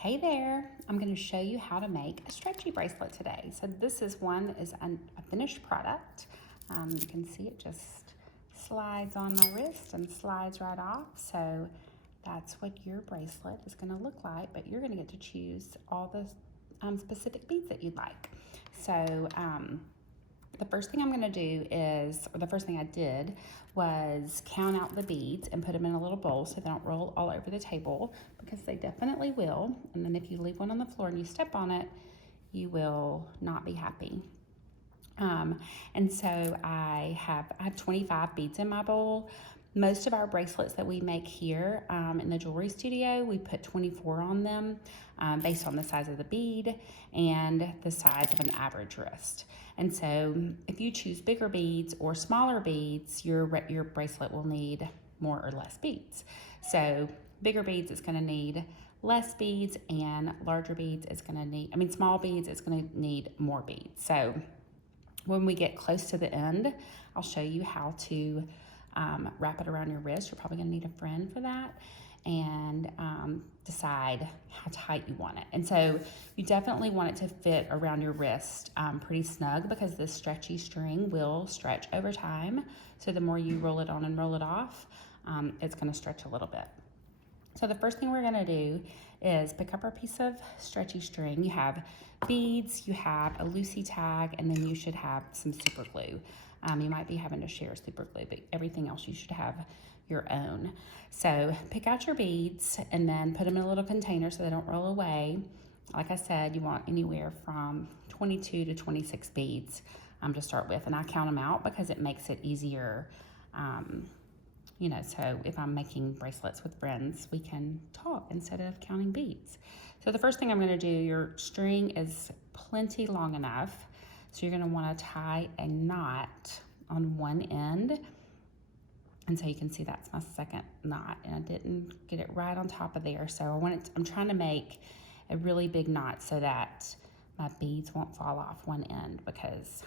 Hey there, I'm going to show you how to make a stretchy bracelet today. So this is a finished product. You can see it just slides on my wrist and slides right off. So that's what your bracelet is going to look like, but you're going to get to choose all the specific beads that you'd like. So the first thing I'm going to do is, or the first thing I did was count out the beads and put them in a little bowl so they don't roll all over the table, because they definitely will. And then if you leave one on the floor and you step on it, you will not be happy. And so I have 25 beads in my bowl. Most of our bracelets that we make here in the jewelry studio, we put 24 on them based on the size of the bead and the size of an average wrist. And so if you choose bigger beads or smaller beads, your bracelet will need more or less beads. So bigger beads, it's going to need less beads, and larger beads, small beads, it's going to need more beads. So when we get close to the end, I'll show you how to wrap it around your wrist. You're probably going to need a friend for that, and decide how tight you want it. And so you definitely want it to fit around your wrist pretty snug, because this stretchy string will stretch over time. So the more you roll it on and roll it off, it's going to stretch a little bit. So the first thing we're going to do is pick up our piece of stretchy string. You have beads, you have a loosey tag, and then you should have some super glue. You might be having to share super glue, but everything else you should have your own. So pick out your beads and then put them in a little container so they don't roll away. Like I said, you want anywhere from 22 to 26 beads to start with. And I count them out because it makes it easier. So if I'm making bracelets with friends, we can talk instead of counting beads. So the first thing I'm going to do, your string is plenty long enough, so you're going to want to tie a knot on one end. And so you can see that's my second knot, and I didn't get it right on top of there. So I'm trying to make a really big knot so that my beads won't fall off one end, because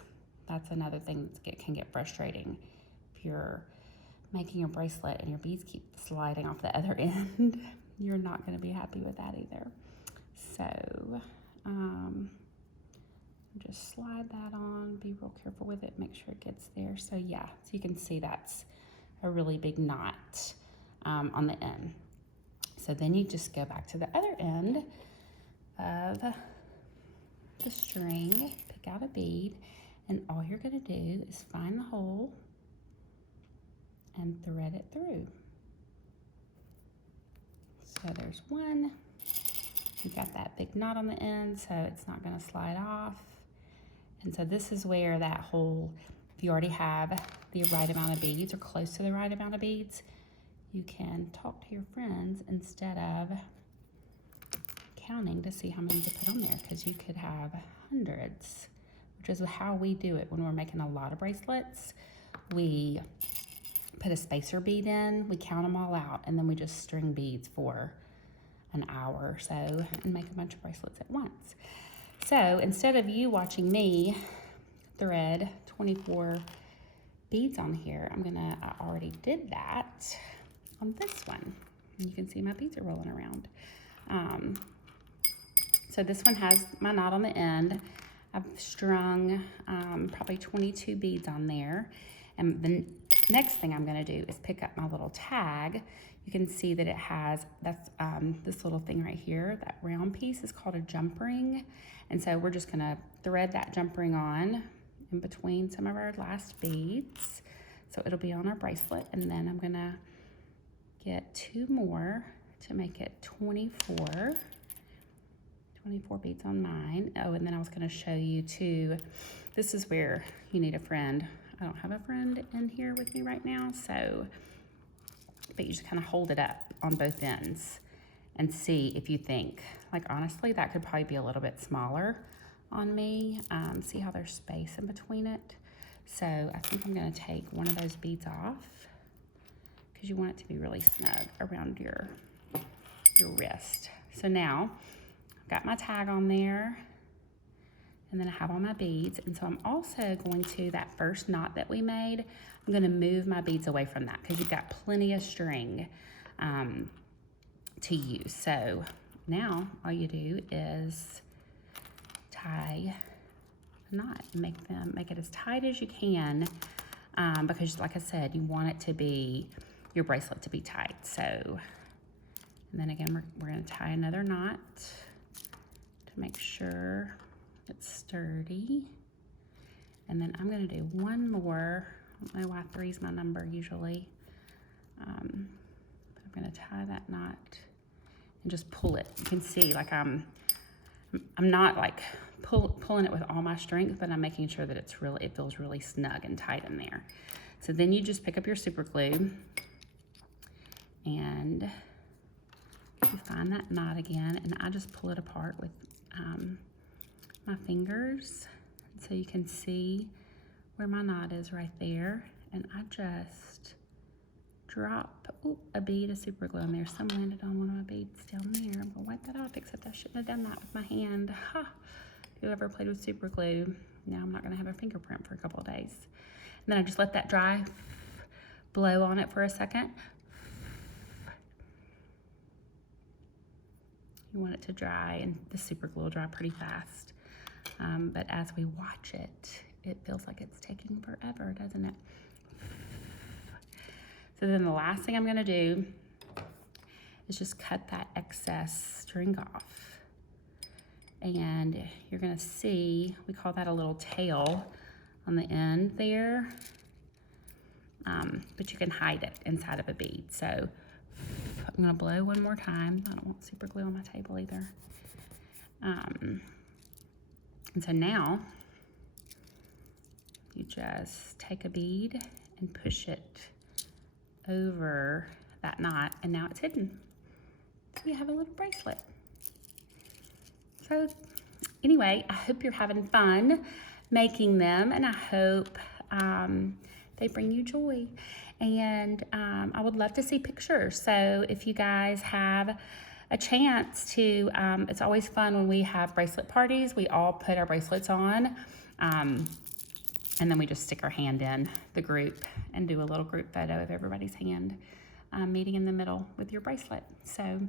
that's another thing that can get frustrating if you're making a bracelet and your beads keep sliding off the other end. You're not going to be happy with that either. So just slide that on, be real careful with it, make sure it gets there. So yeah, so you can see that's a really big knot on the end. So then you just go back to the other end of the string, pick out a bead, and all you're going to do is find the hole and thread it through. So there's one. You've got that big knot on the end, so it's not going to slide off. And so this is where that hole, if you already have the right amount of beads or close to the right amount of beads, you can talk to your friends instead of counting to see how many to put on there, because you could have hundreds, which is how we do it when we're making a lot of bracelets. We put a spacer bead in, we count them all out, and then we just string beads for an hour or so and make a bunch of bracelets at once. So instead of you watching me thread 24 beads on here, I already did that on this one. And you can see my beads are rolling around. So this one has my knot on the end. I've strung probably 22 beads on there. And the next thing I'm going to do is pick up my little tag. You can see that it has, this little thing right here, that round piece is called a jump ring. And so we're just going to thread that jump ring on in between some of our last beads. So it'll be on our bracelet. And then I'm going to get two more to make it 24 beads on mine. Oh, and then I was going to show you too, this is where you need a friend. I don't have a friend in here with me right now, but you just kind of hold it up on both ends and see if you think, like, honestly, that could probably be a little bit smaller on me. See how there's space in between it. So I think I'm going to take one of those beads off, because you want it to be really snug around your wrist. So now I've got my tag on there, and then I have all my beads. And so I'm also going to, that first knot that we made, I'm going to move my beads away from that, because you've got plenty of string to use. So now all you do is tie a knot and make it as tight as you can, because like I said, you want it to be, your bracelet to be tight. So, and then again, we're going to tie another knot to make sure it's sturdy. And then I'm going to do one more. I don't know why 3 is my number usually. But I'm going to tie that knot and just pull it. You can see, like I'm not like pulling it with all my strength, but I'm making sure that it feels really snug and tight in there. So then you just pick up your super glue and you find that knot again, and I just pull it apart with my fingers so you can see where my knot is right there, and I just drop a bead of super glue in there. Some landed on one of my beads down there. I'm gonna wipe that off, except I shouldn't have done that with my hand. Ha! If you ever played with super glue, now I'm not gonna have a fingerprint for a couple of days. And then I just let that dry, blow on it for a second. You want it to dry, and the super glue will dry pretty fast. But as we watch it, it feels like it's taking forever, doesn't it? So then the last thing I'm gonna do is just cut that excess string off. And you're gonna see, we call that a little tail on the end there. But you can hide it inside of a bead. So I'm gonna blow one more time. I don't want super glue on my table either. And so now you just take a bead and push it over that knot, and now it's hidden. So you have a little bracelet. So anyway, I hope you're having fun making them, and I hope they bring you joy. And I would love to see pictures. So if you guys have a chance to, it's always fun when we have bracelet parties. We all put our bracelets on, and then we just stick our hand in the group and do a little group photo of everybody's hand meeting in the middle with your bracelet. So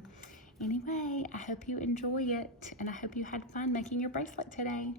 anyway, I hope you enjoy it, and I hope you had fun making your bracelet today.